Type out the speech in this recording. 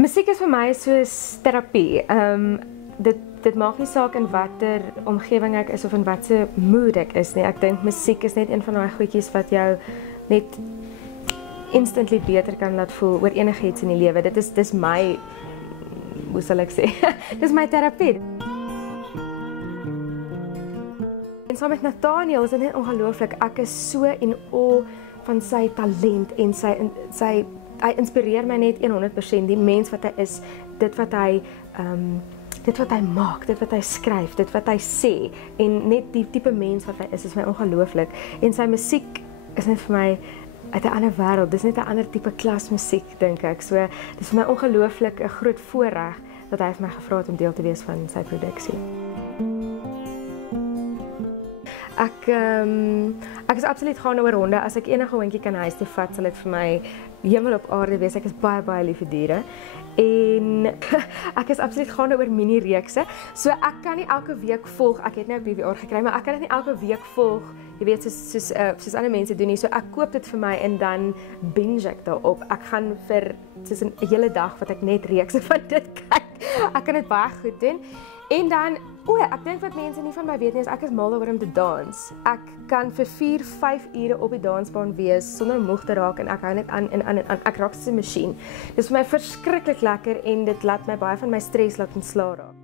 Musiek is vir my soos terapie. Dit maak nie saak in watter omgewing ek is of in watter mood ek is nie. Ek dink musiek is net een van daai goedjies wat jou net instantly beter kan laat voel oor enigiets in die lewe. Dis my, hoe sal ek sê, dis my terapie. En saam met Nathaniel is dit net ongelooflik. Ek is so in awe van sy talent en hy inspireer my net 100%. Die mens wat hy is, dit wat hy maak, dit wat hy skryf, dit wat hy sê en net die tipe mens wat hy is my ongelooflik. En sy musiek is net vir my uit 'n ander wêreld. Dis net 'n ander tipe klas musiek dink ek. So dis vir my ongelooflik 'n groot voorreg dat hy vir my gevra het om deel te wees van sy produksie. Ek is absoluut gaande oor honde. As ek enige hondjie kan huis toe vat, sal dit vir my hemel op aarde wees. Ek is baie lief vir diere. En ek is absoluut gaande oor mini-reekse. So ek kan nie elke week volg. Ek het nou 'n PVR gekry, maar ek kan dit nie elke week volg. Jy weet soos ander mense doen nie. So ek koop dit vir my en dan binge ek daarop. Ek gaan vir soos 'n hele dag wat ek net reekse van dit kyk. Ek kan dit baie goed doen. En dan, ek dink wat mense nie van my weet nie, is ek is mal daaroor om te dans. Ek kan vir 4-5 ure op die dansbaan wees sonder moeg te raak en ek hou net aan en ek raak soos 'n masjien. Dis vir my verskriklik lekker en dit laat my baie van my stres laat ontslaa raak.